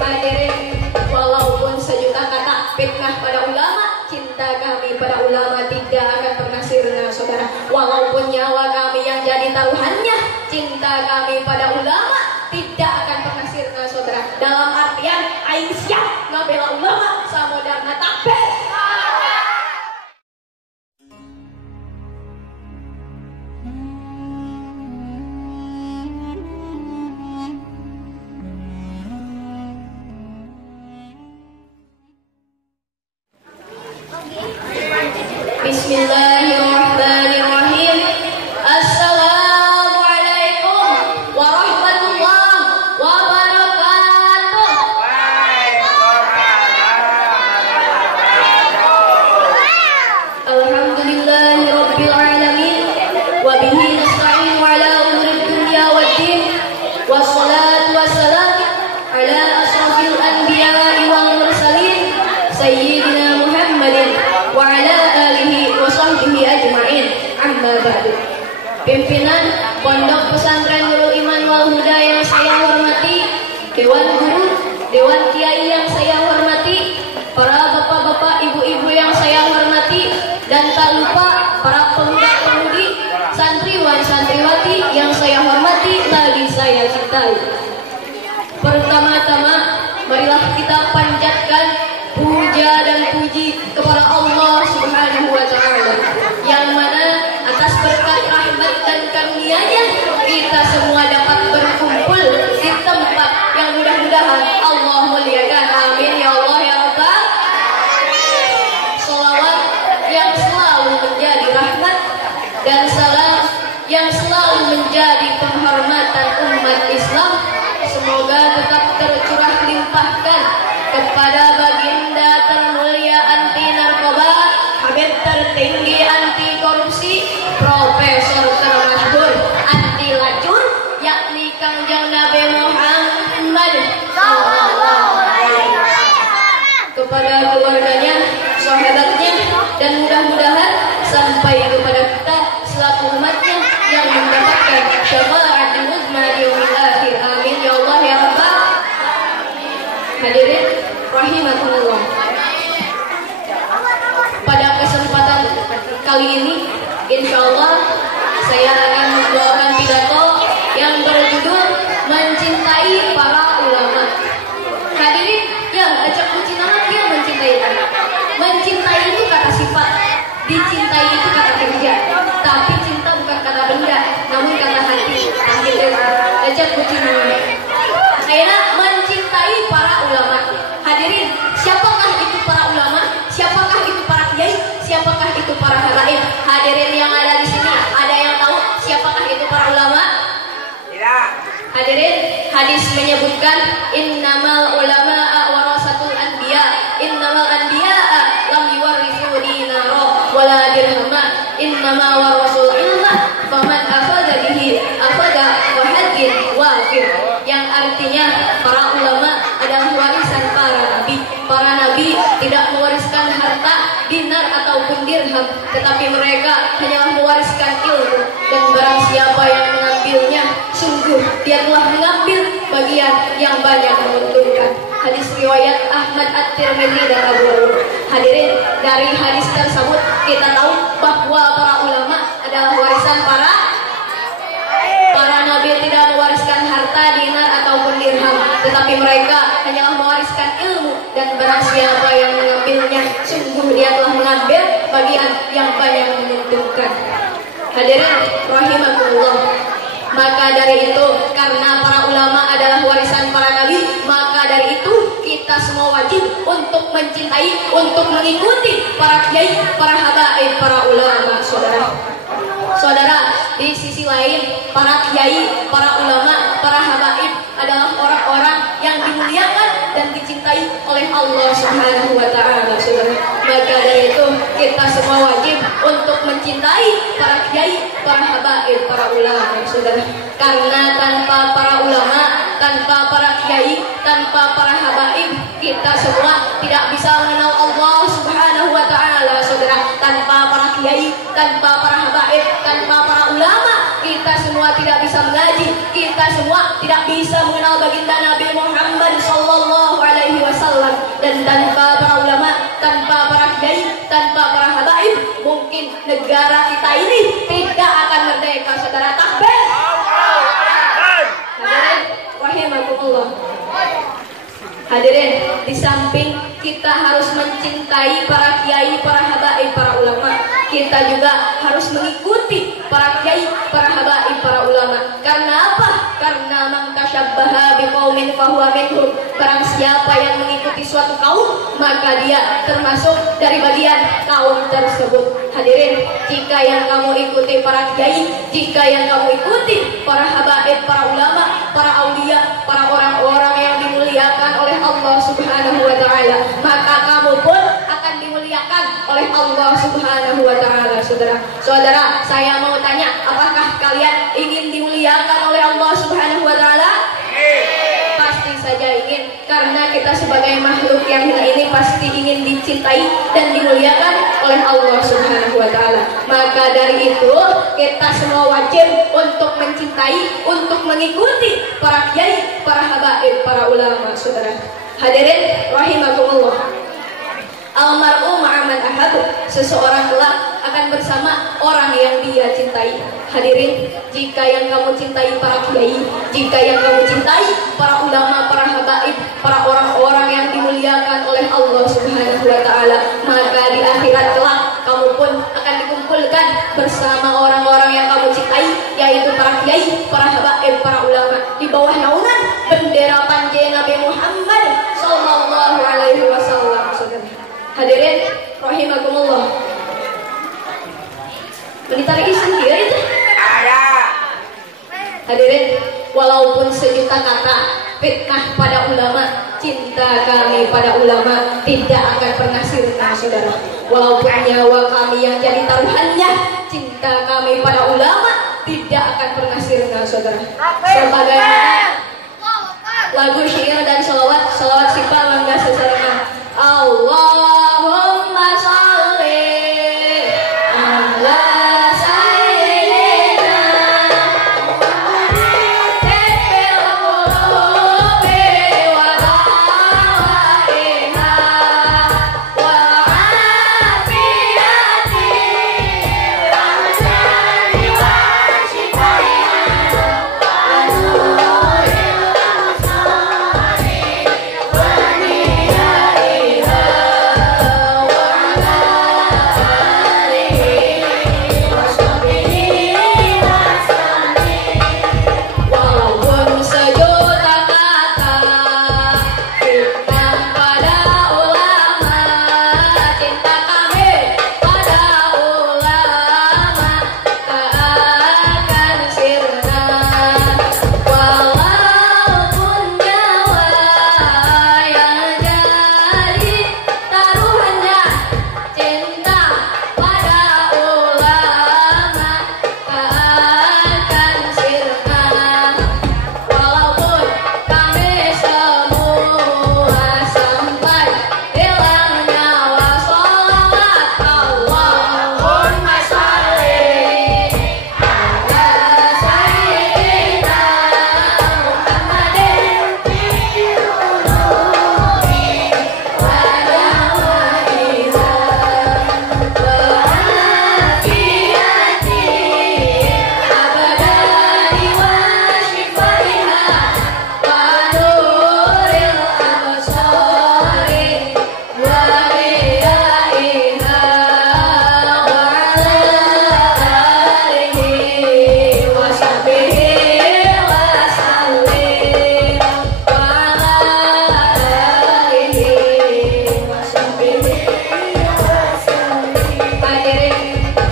Hadirin, walaupun sejuta kata fitnah pada ulama, cinta kami pada ulama tidak akan pernah sirna, saudara. Walaupun nyawa kami yang jadi taruhannya, cinta kami pada ulama tidak akan pernah sirna, saudara. Dalam artian, aing siap ngabela ulama, samodarna takbir. Bismillahirrahmanirrahim. Assalamualaikum warahmatullahi wabarakatuh. Alhamdulillahirabbil alamin wa bihi nasta'in ala umuri dunya waddin. Wassalatu wassalamu ala asrofil anbiya'i wal mursalin sayyidina Muhammadin wa ala alihi wa sahbihi ajma'in. Amma ba'du. Pimpinan Pondok Pesantren Nurul Iman wal Huda yang saya hormati, Dewan Guru, Dewan Kiai yang saya hormati, para bapak-bapak, ibu-ibu yang saya hormati, dan tak lupa para pemuda-pemudi, santriwan santriwati yang saya hormati lagi saya cintai. Pertama-tama marilah kita panjatkan puja dan puji kepada Allah Subhanahu wa Ta'ala, yang mana atas berkat rahmat dan karunia-Nya kita semua dapat berkumpul di tempat yang mudah-mudahan Allah muliakan. Amin ya Allah ya Rabbal. Sholawat yang selalu menjadi rahmat dan salam yang selalu menjadi penghormatan umat Islam semoga tetap tercurah limpahkan kepada baginda termulia anti narkoba, Habib tertinggi anti korupsi, Profesor termasyhur anti racun, yakni Kangjeng Nabi Muhammad sallallahu alaihi wasallam, kepada keluarganya, sahabatnya, dan mudah-mudahan sampai kepada kita selaku umatnya yang mendapatkan syafaat uzma di yaumil akhir. Amin ya Allah ya Rabbal. Hadirin rahimakumullah. Pada kesempatan kali ini, insya Allah saya akan membawakan pidato yang berjudul Mencintai Para Ulama. Hadirin, yang ajak mencintai yang mencintai. Mencintai itu kata sifat, dicintai itu kata kerja. Tapi cinta bukan kata benda, namun kata hati. Hadirin, ajak mencintai. Saya mencintai para ulama. Hadirin, siapakah itu para ulama? Siapakah itu para kiai? Siapakah itu para habaib? Hadirin yang ada di sini, ada yang tahu siapakah itu para ulama? Tidak. Hadirin, hadis menyebutkan innamal ulama'a warasatul anbiya. Innamal anbiya'a lam yuwarithu dinara wala dirhama. Innama warasul ilma faman afada bihi afada wa hadin wafir. Yang artinya para ulama adalah warisan para nabi. Para nabi tidak mewariskan harta, dinar ataupun dirham, tetapi mereka hanyalah mewariskan ilmu. Dan barang siapa yang mengambilnya, sungguh dia telah mengambil bagian yang banyak menguntungkan. Hadis riwayat Ahmad At-Tirmidzi dan Abu Hurairah. Hadirin, dari hadis tersebut kita tahu bahwa para ulama adalah warisan para nabi. Tidak mewariskan harta, dinar ataupun dirham, tetapi mereka hanyalah mewariskan ilmu. Dan barang siapa yang mengambilnya, sungguh dia telah mengambil bagian yang banyak menguntungkan. Hadirin rahimakumullah. Maka dari itu, karena para ulama adalah warisan para nabi, maka dari itu kita semua wajib untuk mencintai, untuk mengikuti para kiai, para habaib, para ulama, saudara. Saudara, di sisi lain, para kiai, para ulama, para habaib adalah orang-orang yang dimuliakan dan dicintai oleh Allah Subhanahu wa Ta'ala, saudara. Maka dari itu kita semua wajib untuk mencintai para kiai, para habaib, para ulama, saudara. Karena tanpa para ulama, tanpa para kiai, tanpa para habaib, kita semua tidak bisa mengenal Allah Subhanahu wa Ta'ala, saudara. Tanpa para kiai, tanpa para habaib, tanpa para ulama, kita semua tidak bisa mengaji, kita semua tidak bisa mengenal baginda Nabi Muhammad sallallahu Dan tanpa para ulama, tanpa para kiai, tanpa para habaib, mungkin negara kita ini tidak akan merdeka, saudara. Takbir. Hadirin rahimakumullah. Hadirin, di samping kita harus mencintai para kiai, para habaib, para ulama, kita juga harus mengikuti para kiai, para habaib, para ulama. Karena apa? Karena man tasyabbaha biqaumin fahuwa minhum. Barang siapa yang mengikuti suatu kaum, maka dia termasuk dari bagian kaum tersebut. Hadirin, jika yang kamu ikuti para kiai, jika yang kamu ikuti para habaib, para ulama, para aulia, para orang-orang yang dimuliakan oleh Allah Subhanahu wa ta'ala, maka kamu pun akan dimuliakan oleh Allah Subhanahu wa ta'ala. Saudara, saya mau tanya, apakah kalian ingin dimuliakan oleh Allah Subhanahu wa ta'ala? Pasti saja ingin, karena kita sebagai makhluk yang hina ini pasti ingin dicintai dan dimuliakan oleh Allah Subhanahu wa ta'ala. Maka dari itu kita semua wajib untuk mencintai, untuk mengikuti para kiai, para habaib, para ulama, saudara. Hadirin rahimakumullah. Almar'u ma'aman ahab. Seseorang kelak akan bersama orang yang dia cintai. Hadirin, jika yang kamu cintai para kiai, jika yang kamu cintai para ulama, para habaib, para orang-orang yang dimuliakan oleh Allah Subhanahu wa ta'ala, maka di akhirat kelak kamu pun akan dikumpulkan bersama orang-orang yang kamu cintai, yaitu para kiai, para habaib, para ulama, di bawah naungan bendera panjang Nabi Muhammad sallallahu alaihi wasallam. Hadirin rahimakumullah. Ditarik sendiri itu. Hadirin, walaupun sejuta kata fitnah pada ulama, cinta kami pada ulama tidak akan pernah sirna, saudara. Walaupun nyawa kami yang jadi taruhannya, cinta kami pada ulama tidak akan pernah sirna, saudara. Sebagaimana lagu syair dan salawat sifat mangga sesarengan. Allahumma sholli ala sayyidina Muhammadin qulubi wa dawaiha wa afiyati wa jani wa shifaiha wa nuril absari wa niyaiha wa ala alihi wa sahbihi wa sallim. Walaupun sejuta kata fitnah pada ulama, cinta kami pada ulama tak akan sirna. Walaupun nyawa yang jadi taruhannya, cinta pada ulama tak akan sirna. Walaupun kami semua sampai hilang nyawa, sholawat Allahumma sholli ala sayyidina Muhammadin qulubi wa dawaiha wa afiyati abadani wa shifaiha wa nuril absari wa niyaiha wa ala alihi wa sahbihi wa sallim wa ala alihi wa sahbihi wa sallim. Hadirin,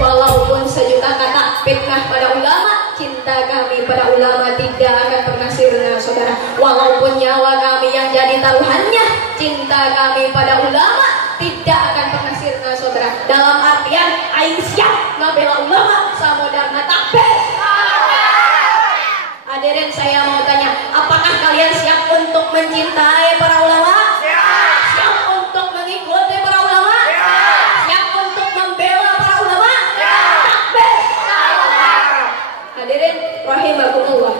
walaupun sejuta kata fitnah pada ulama, cinta kami pada ulama tidak akan pernah sirna, saudara. Walaupun nyawa kami yang jadi taruhannya, cinta kami pada ulama tidak akan pernah sirna, saudara. Dalam artian aing siap ngabela ulama samodarna takbir. Hadirin, saya mau tanya, apakah kalian siap untuk mencintai para ulama? Siap untuk mengikuti para ulama? Siap untuk membela para ulama? Takbir. Hadirin rahimakumullah.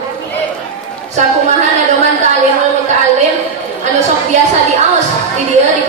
Sakumaha nadoman ta'limul muta'allim anu sok biasa diaos di dieu di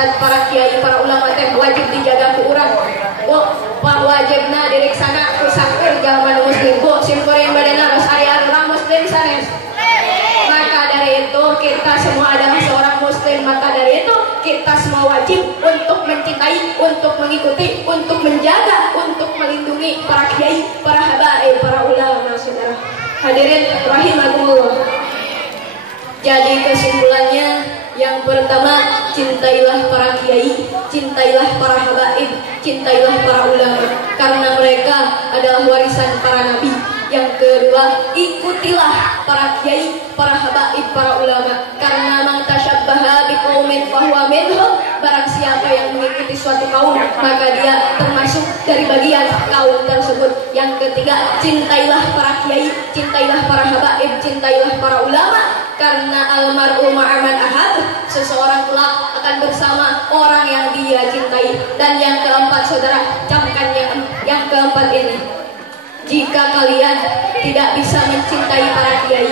ustad, para kiai, para ulama teh wajib dijaga ku urang. Pak wajibna direksana ku sakur jaman muslim. Bu simkuring badana ros aya orang muslim sanes. Maka dari itu kita semua adalah seorang muslim. Maka dari itu kita semua wajib untuk mencintai, untuk mengikuti, untuk menjaga, untuk melindungi para kiai, para habaib, para ulama, saudara. Hadirin rahimakumullah. Jadi kesimpulannya, yang pertama, cintailah para kiai, cintailah para habaib, cintailah para ulama, karena mereka adalah warisan para nabi. Yang kedua, ikutilah para kiai, para habaib, para ulama, karena man tasyabbaha biqaumin fahuwa minhum. Barang siapa yang mengikuti suatu kaum, maka dia termasuk dari bagian kaum tersebut. Yang ketiga, cintailah para kiai, cintailah para habaib, cintailah para ulama, karena almar'u ma'aman ahad, seseorang kelak akan bersama orang yang dia cintai. Dan yang keempat, saudara, camkan yang keempat ini. Jika kalian tidak bisa mencintai para kiai,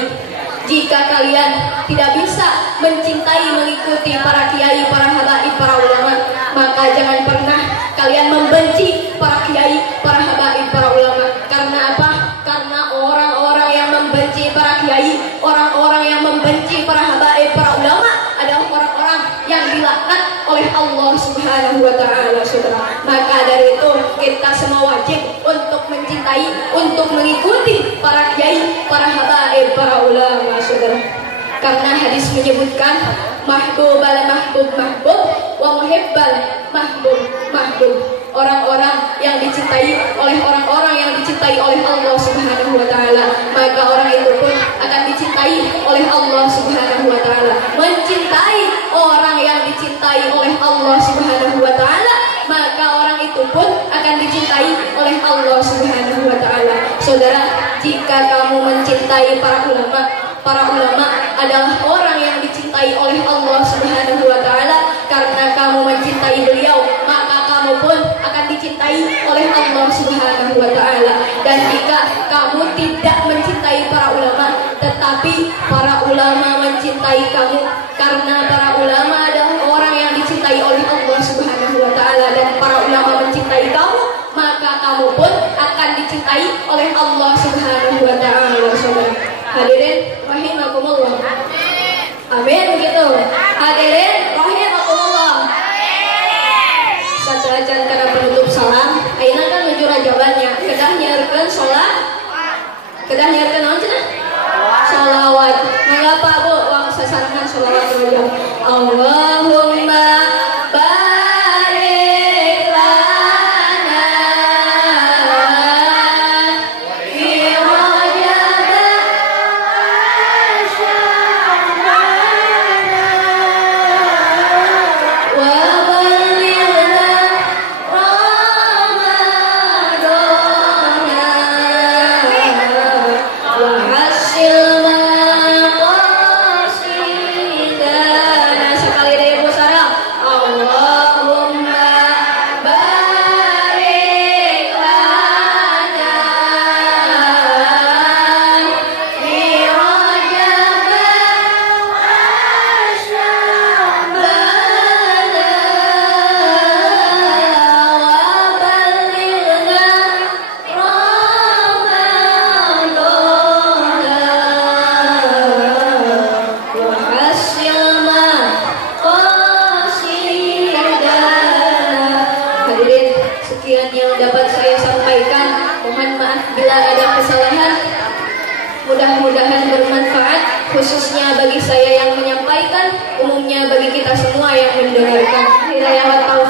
jika kalian tidak bisa mencintai, mengikuti para kiai, para habaib, para ulama, maka jangan pernah kalian membenci para kiai, para habaib, para ulama. Karena apa? Karena orang-orang yang membenci para kiai, orang-orang yang membenci para habaib, para ulama adalah orang-orang yang dilaknat oleh Allah Subhanahu wa ta'ala, saudara. Maka dari itu kita semua wajib untuk mencintai, untuk mengikuti para kiai, para habaib, para ulama, saudara. Karena hadis menyebutkan mahbubal mahbub mahbub wa muhibbal mahbub mahbub. Orang-orang yang dicintai oleh orang-orang yang dicintai oleh Allah Subhanahu wa ta'ala, maka orang itu pun akan dicintai oleh Allah Subhanahu wa ta'ala. Mencintai orang yang dicintai oleh Allah Subhanahu wa ta'ala, maka orang itu pun akan dicintai oleh Allah Subhanahu wa ta'ala. Saudara, jika kamu mencintai para ulama adalah orang yang dicintai oleh Allah Subhanahu wa ta'ala. Karena kamu mencintai beliau, maka kamu pun akan dicintai oleh Allah Subhanahu wa ta'ala. Dan jika kamu tidak mencintai para ulama, tetapi para ulama mencintai kamu, karena para ulama adalah orang yang dicintai oleh Allah Subhanahu wa ta'ala, dan para ulama mencintai kamu, maka kamu pun akan dicintai oleh Allah Subhanahu wa ta'ala, saudara. Hadirin rahimakumullah. Amin begitu. Hadirin rahimakumullah. Sajajan kana penutup salam. Ayeuna kan nuju rajabannya. Kedah nyaurkeun salat. Kedah nyaurkeun naon cenah? Shalawat. Mangga Bu, wang sasarangan shalawat rajab. Allahumma mudah-mudahan bermanfaat, khususnya bagi saya yang menyampaikan, umumnya bagi kita semua yang mendengarkan. Hidayah wa taufik.